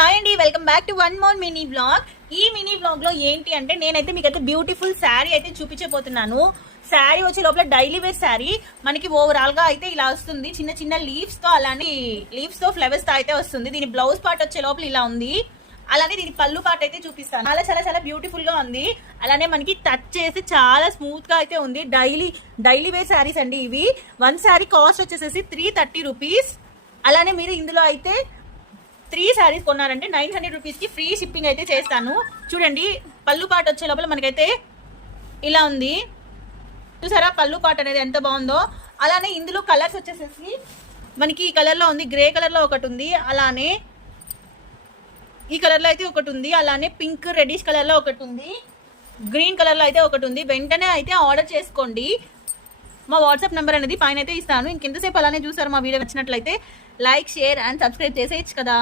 Hi అండి, welcome back to one more mini blog. ఈ mini blog లో ఏంటి అంటే నేనైతే మీకైతే బ్యూటిఫుల్ శారీ అయితే చూపించబోతున్నాను. శారీ వచ్చే లోపల డైలీ వేర్ శారీ మనకి ఓవరాల్ గా అయితే ఇలా వస్తుంది. చిన్న చిన్న లీవ్స్ తో, అలానే లీవ్స్ తో ఫ్లవర్స్ తో అయితే వస్తుంది. దీని బ్లౌజ్ పార్ట్ వచ్చే లోపల ఇలా ఉంది. అలానే దీని పళ్ళు పార్ట్ అయితే చూపిస్తాను. చాలా చాలా చాలా బ్యూటిఫుల్ గా ఉంది. అలానే మనకి టచ్ చేసి చాలా స్మూత్ గా అయితే ఉంది. డైలీ వేర్ శారీస్ అండి ఇవి. వన్ శారీ కాస్ట్ వచ్చేసేసి 330 రూపీస్. అలానే మీరు ఇందులో అయితే 3 శారీస్ కొన్నారంటే 900 రూపీస్కి ఫ్రీ షిప్పింగ్ అయితే చేస్తాను. చూడండి, పళ్ళు పాట వచ్చే లోపల మనకైతే ఇలా ఉంది. చూసారా పళ్ళు పాట అనేది ఎంత బాగుందో. అలానే ఇందులో కలర్స్ వచ్చేసేసి మనకి ఈ కలర్లో ఉంది, గ్రే కలర్లో ఒకటి ఉంది, అలానే ఈ కలర్లో అయితే ఒకటి ఉంది, అలానే పింక్ రెడ్డిష్ కలర్లో ఒకటి ఉంది, గ్రీన్ కలర్లో అయితే ఒకటి ఉంది. వెంటనే అయితే ఆర్డర్ చేసుకోండి. మా వాట్సాప్ నెంబర్ అనేది పైన అయితే ఇస్తాను. ఇంకెంతసేపు అలానే చూసారు. మా వీడియో నచ్చినట్లయితే లైక్, షేర్ అండ్ సబ్స్క్రైబ్ చేసేయచ్చు కదా.